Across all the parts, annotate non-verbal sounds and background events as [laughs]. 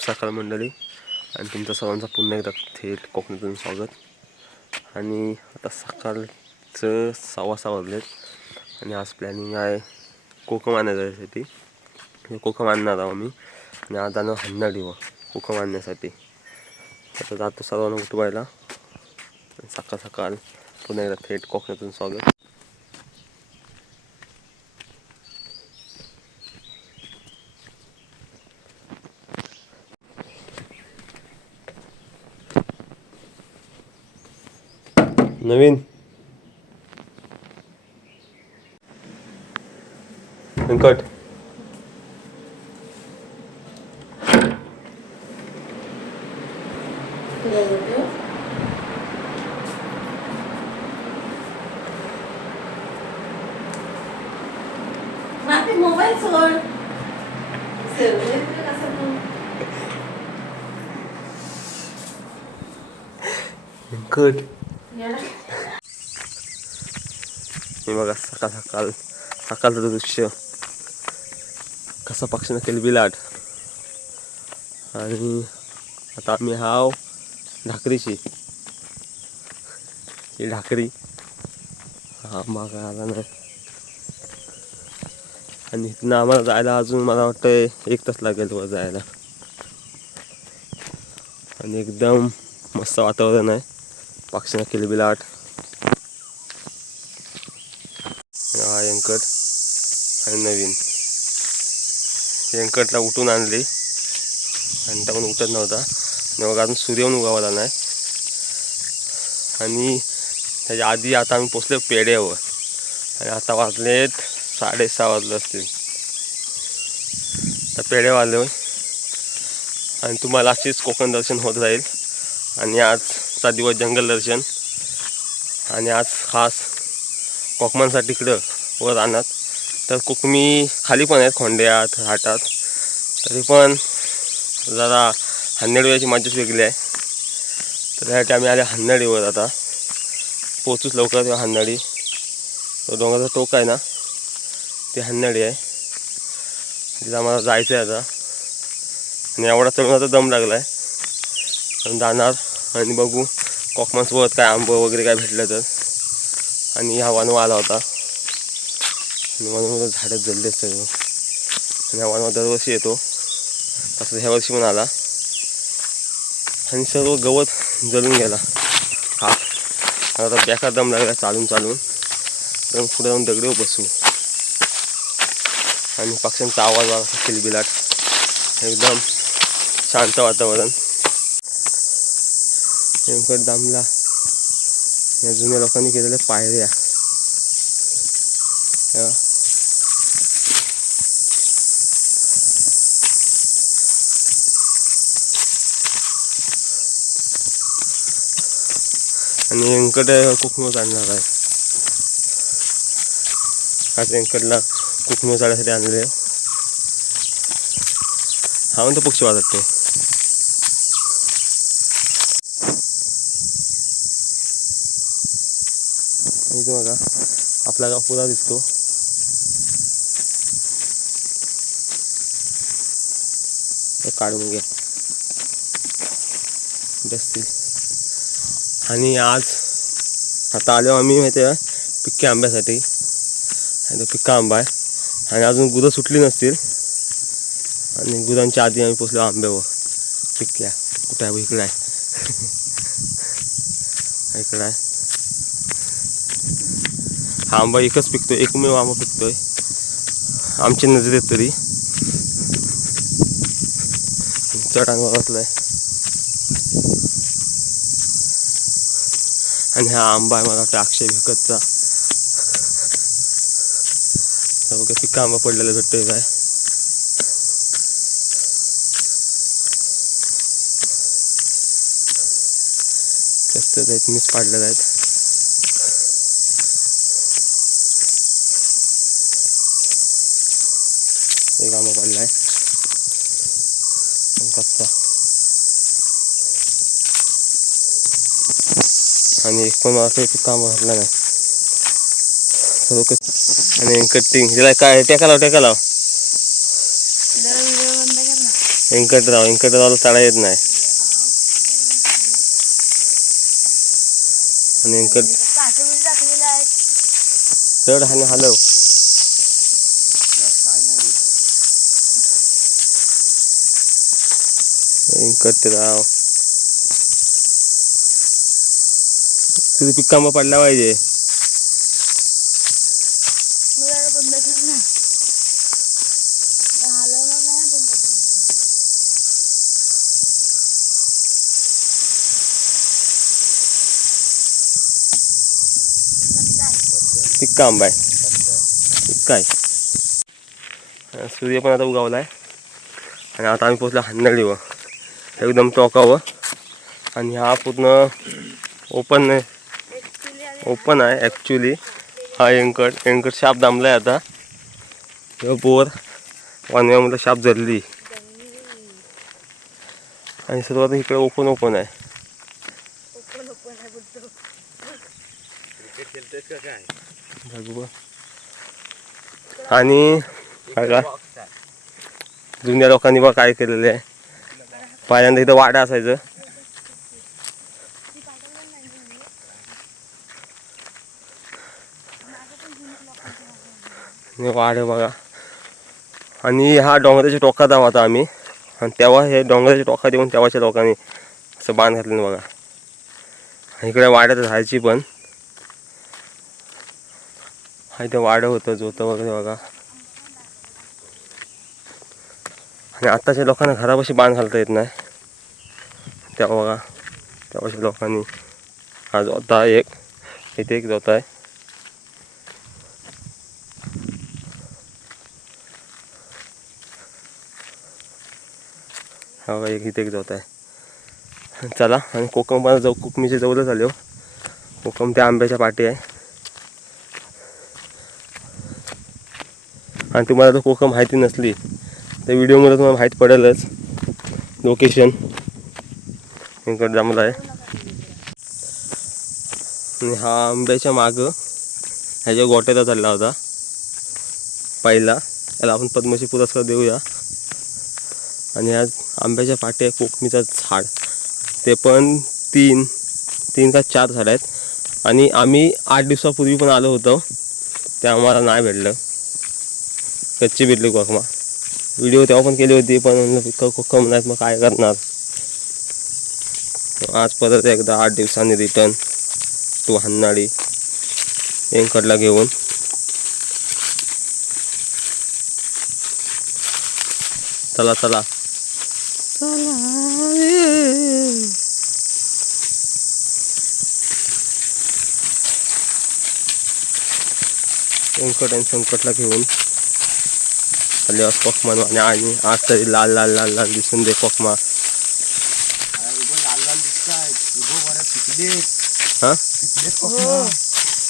शुभ सकाळ मंडळी. आणि तुमच्या सर्वांचा पुन्हा एकदा थेट कोकणातून स्वागत. आणि आता सकाळचं सव्वा सहा वाजलेत. आणि आज प्लॅनिंग आहे कोकम आणण्यासाठी. म्हणजे कोकम आणणार आहोत मी आणि आज जाणं हन्नाडीवर कोकम आणण्यासाठी. आता जातो सर्वांना उठवायला. सकाळ सकाळ पुन्हा एकदा थेट कोकणातून स्वागत. नवीन व्यंकट माझे मोबाईल सोड सेव्ह कसं तू व्यंकट येडा. हे बघा सकाळ सकाळ सकाळचं दृश्य. कसा पक्षानं नसेल बिलाट आणि आता आम्ही हाव ढाकरीची ही ढाकरी. हा माग आला नाही. आणि इथनं आम्हाला जायला अजून मला वाटतं एक तास लागेल वर जायला. आणि एकदम मस्त वातावरण आहे. पक्षानं केली बिलाट हा व्यंकट आणि नवीन. व्यंकटला उठून आणली. आणि त्या पण उठत नव्हता. आणि मग अजून सूर्य उगावला नाही आणि त्याच्या आधी आता आम्ही पोचलो पेड्यावर आणि आता वाजलेत साडेसहा वाजले असतील. तर पेढे वाजले आणि तुम्हाला अशीच कोकण दर्शन होत राहील आणि आजचा दिवस जंगल दर्शन. आणि आज खास कोकमांसाठी इकडं वर आणत तर कोकमी खाली पण आहेत खोंड्यात हाटात तरी पण जरा हन्नेडव्याची मजाच वेगळी आहे. तर त्यासाठी आम्ही आले हन्नाडीवर आता. पोचूच लवकर तेव्हा हन्नाडी. तो डोंगराचा टोक आहे ना ते हन्नाडी आहे. तिथं आम्हाला जायचं आहे आता. आणि एवढा चढून आता दम लागला आहे जाणार आणि बघू कोकमांसोबत काय आंबं वगैरे काय भेटलं तर. आणि हा वानवा आला होता. आणि झाडं जळले सगळं. आणि हा वानवा दरवर्षी येतो. तसं ह्या वर्षी पण आला. आणि सर्व गवत जळून गेला. हा. आता बेकार दम लागला चालून चालून. तर पुढे जाऊन दगडीवर बसू. आणि पक्ष्यांचा आवाज आला किलबिलाट एकदम शांत वातावरण. व्यंकट दामला. या जुन्या लोकांनी केलेल्या पायऱ्या. आणि व्यंकट कुकमं आणणार आहे. आज व्यंकटला कुकमं काढण्यासाठी आणले. हा म्हणतो पक्षी वाजत ते. इथं बघा आपला गाव पुरा दिसतो. काढून घ्या बसतील आणि आज आता आलो आम्ही माहिती आहे पिक्के आंब्यासाठी. आणि तो पिक्का आंबा आहे. आणि अजून गुदं सुटली नसतील. आणि गुदांच्या आधी आम्ही पोचलो आंब्यावर. पिक्क्या कुठे आहे? इकडं आहे. [laughs] इकडं आहे. हा आंबा एकच पिकतो एकमेव आंबा पिकतोय. आमच्या नजरेत तरी. चढ अंगावर बसलाय आणि हा आंबा आहे मला वाटतं अक्षय भिकतचा. बघा पिका आंबा पडलेला भेटतोय काय कस्त आहेत मीच पाडलेलं आहेत. एक आंबा पडलाय. आणि कच्चा. आणि एक पण मला काम भरला नाही. सर्व आणि कटिंग त्याला काय टेका लाव टेका लाव. व्यंकटराव व्यंकटरावला चढा येत नाही. आणि व्यंकट चढ आणि हलव. व्यंकटराव तिथे पिक्कांबा पडला पाहिजे. पिक्का आंबा आहे पिक्का आहे सूर्य पण आता उगावला आहे आणि आता आम्ही पोचलो व एकदम चौकावं आणि हा पूर्ण ओपन ओपन आहे ॲक्च्युली हा एंकट एंकट शाप दामला आहे आता. ह्यो बोर वानव्यामध्ये शाप धरली. आणि सर्वात इकडे ओपन ओपन आहे. आणि बघा जुन्या लोकांनी बघ काय केलेलं आहे. पहिल्यांदा इथं वाडा असायचं. वाढ आहे बघा. आणि हा डोंगराच्या टोकात आहोत आता आम्ही. आणि तेव्हा हे डोंगराच्या टोकात येऊन तेव्हाच्या लोकांनी असं बांध घातलं बघा. इकडे वाढत राहायची पण. हा इथे वाढ होतं जोतं वगैरे बघा. आणि आत्ताच्या लोकांना घरापाशी बांध घालता येत नाही. तेव्हा बघा. तेव्हाच्या लोकांनी हा जोता एक. इथे एक जोता आहे. हा एक इथे एक जात आहे. चला आणि कोकम पण जाऊ कोकमीच्या जवळच हो. कोकम त्या आंब्याच्या पाठी आहे. आणि तुम्हाला जर कोकम माहिती नसली तर व्हिडिओमध्ये तुम्हाला माहीत पडेलच. लोकेशन इकडे जमलं आहे. आणि हा आंब्याच्या मागं ह्याच्या गोट्याचा चालला होता. पहिला त्याला आपण पद्मश्री पुरस्कार देऊया. आणि आज आंब्याच्या पाठी आहे कोकमीचं झाड. ते पण तीन तीन का चार झाड आहेत. आणि आम्ही आठ दिवसापूर्वी पण आलो होतो. ते आम्हाला नाही भेटलं. कच्ची भेटली कोकमा. व्हिडिओ तेव्हा पण केली होती पण म्हणलं कोकम नाहीत मग काय करणार? आज परत एकदा आठ दिवसांनी रिटर्न तू हन्नाडी येंकडला घेऊन. चला चला. व्यंकट आणि संकटला घेऊन आल्यावर कोकमा आणि आणि आज तरी लाल लाल लाल लाल दिसून दे कोकमा. हा?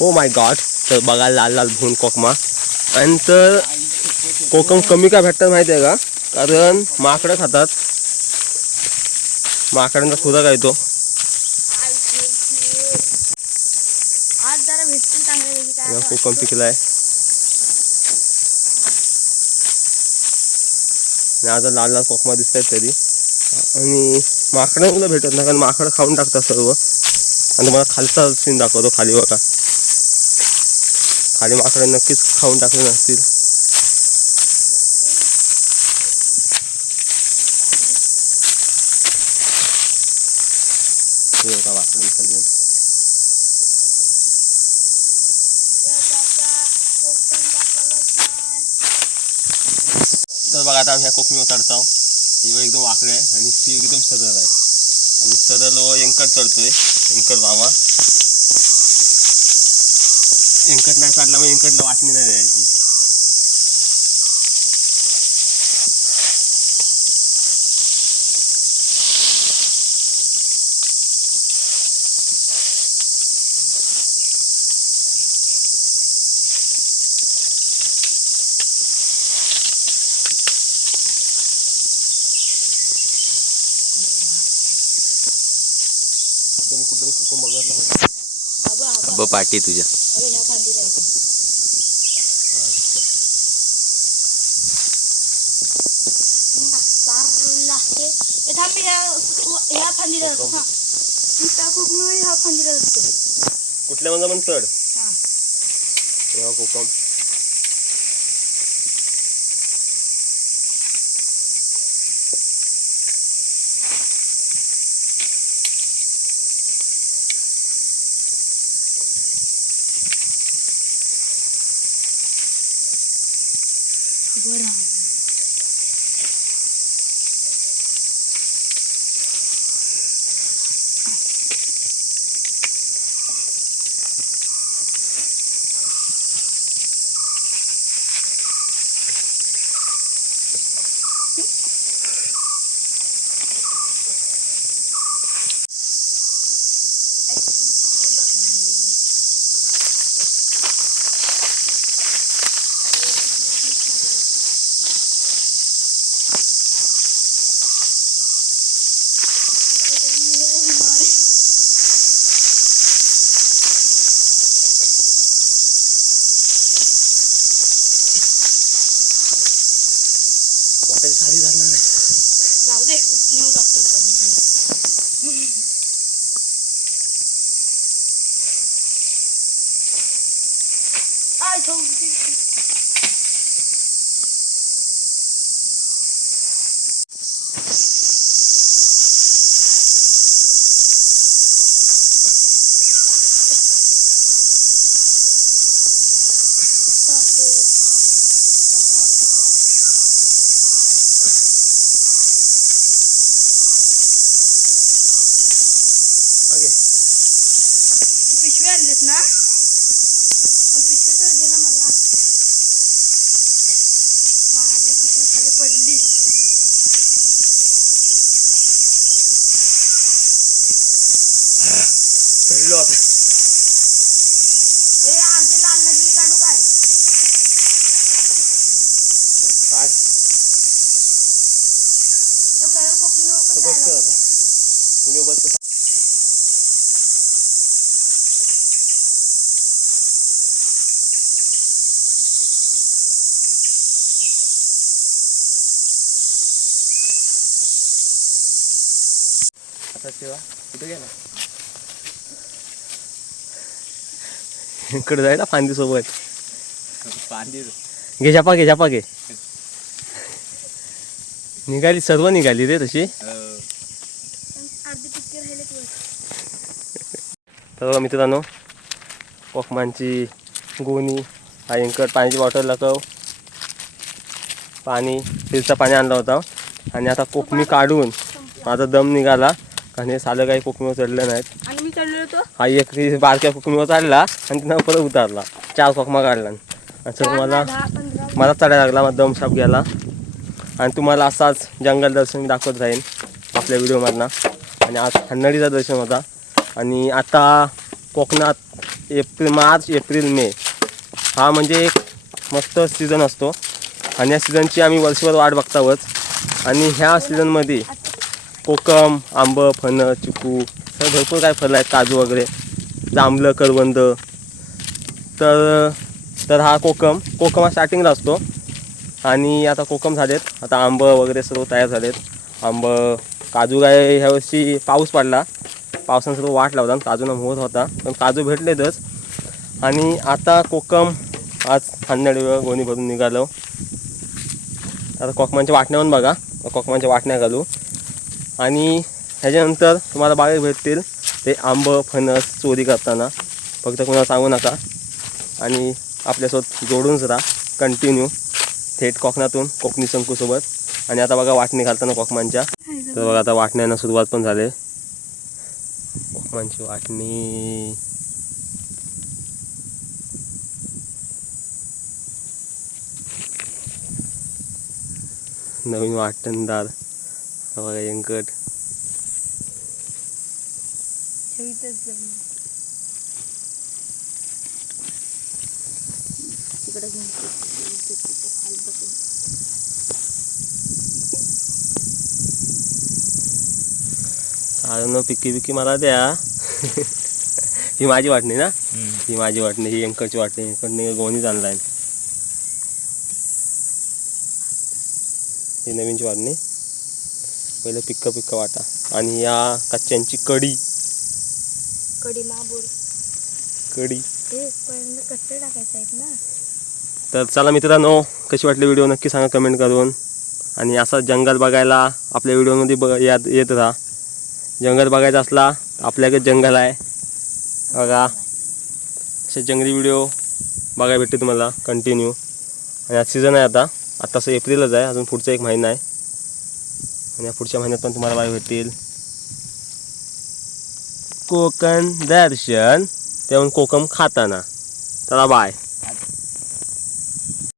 हो माय गॉड तर बघा लाल लाल भून कोकमा. आणि तर कोकम कमी का भेटतात माहिती आहे का? कारण माकडं खातात. माकडांचा खुराक आहे तो? आज जरा भेटतील चांगल्यापैकी काय या कोकम पिकलाय आणि आता लाल लाल कोकमा दिसत आहेत तरी. आणि माकडं तुला भेटत नाही कारण माकडं खाऊन टाकतात सर्व. आणि मला खालचा सीन दाखवतो खाली बघा. खाली माकडं नक्कीच खाऊन टाकले नसतील हे बघा माकडं सगळे तर बघा आता ह्या कोकणीवर चढतो ही एकदम आकडे आहे आणि सी एकदम सदर आहे. आणि सदर व एंकट चढतोय. एंकर बाबा. एंकट नाही चढला मग एंकटला वाटणी नाही द्यायची तुम्ही कुठं कोकम बघितला होता ब पाठी तुझ्या अरे ह्या फांदीला येतो चारला हे थांब मी ह्या ह्या फांदीला जातो हा मी त्या कोकणी ह्या फांदीला जातो. कुठल्या म्हणजे पण चढ. हा. कोकम Vamos व्हिडिओ आता तेव्हा कुठे गेला? इकडे जायला फांदी. सोबत पाणी घे झापा घे झापा घे. निघाली सर्व निघाली रे तशी. तर बघा मित्रांनो कोकमांची गोणी भयंकर पाण्याची बॉटल लकव पाणी फ्रीजचं पाणी आणलं होतं. आणि आता कोकमी काढून माझा दम निघाला आणि हे सालं काही कोकमीवर चढलं नाहीत. हा एक बारक्या कोकमीवर चढला आणि तिनं परत उतारला. चार कोकमा काढला. आणि सर मला चढायला लागला माझा दम साप गेला. आणि तुम्हाला असाच जंगल दर्शन दाखवत राहीन आपल्या व्हिडिओमधनं आणि आज हन्नडीचा दर्शन होता. आणि आता कोकणात एप्रिल मार्च एप्रिल मे. हा म्हणजे एक मस्त सीझन असतो. आणि या सीझनची आम्ही वर्षभर वाट बघतावच. आणि ह्या सीझनमध्ये कोकम आंब फणं चिकू तर भरपूर काय फळं आहेत काजू वगैरे जांभलं करवंद. तर तर हा कोकम कोकम हा स्टार्टिंगला असतो. आणि आता कोकम झालेत. आता आंब वगैरे सर्व तयार झालेत. आंब काजू काय ह्यावर्षी पाऊस पडला. पावसानं सर्व वाट आणि काजूना होत होता. पण काजू भेटलेतच. आणि आता कोकम आज हन्नेड गोणी भरून निघालो. आता कोकमांच्या वाटण्यावर बघा. कोकमांच्या वाटण्या घालू. आणि ह्याच्यानंतर तुम्हाला बाहेर भेटतील ते आंब फणस चोरी करताना. फक्त कोणाला सांगू नका. आणि आपल्यासोबत जोडूनच राहा. कंटिन्यू थेट कोकणातून कोकणी शंकूसोबत आणि आता बघा वाटणी घालताना कोकमांच्या. तर बघा आता वाटण्यानं सुरुवात पण झाली. कोकमांची वाटणी. नवीन वाटणदार हा बघा घेऊन ते- ते- ते- ते खाली बसून. साधारण पिक्की पिक्की मला द्या. [laughs] ही माझी वाटणी ना? ही माझी वाटणी ही यंकटची वाटणी यंकटने गोणीच आणलाय ही नवीनची वाटणी. पहिले पिक्क पिक्क वाटा. आणि या कच्च्यांची कढी. कडी माबूल पहिल्यांदा कच्चे टाकायचं आहेत ना? तर चला मित्रांनो कशी वाटली व्हिडिओ नक्की सांगा कमेंट करून. आणि असा जंगल बघायला आपल्या व्हिडिओमध्ये बघ यात येत राहा. जंगल बघायचा असला आपल्याकडे जंगल आहे. बघा. असे जंगली व्हिडिओ बघायला भेटते तुम्हाला कंटिन्यू आणि आज सीझन आहे आता. आता असं एप्रिलच आहे अजून पुढचा एक महिना आहे. आणि या पुढच्या महिन्यात पण तुम्हाला बघायला भेटतील. कोकण दर्शन तेव्हा कोकम खाताना. चला बाय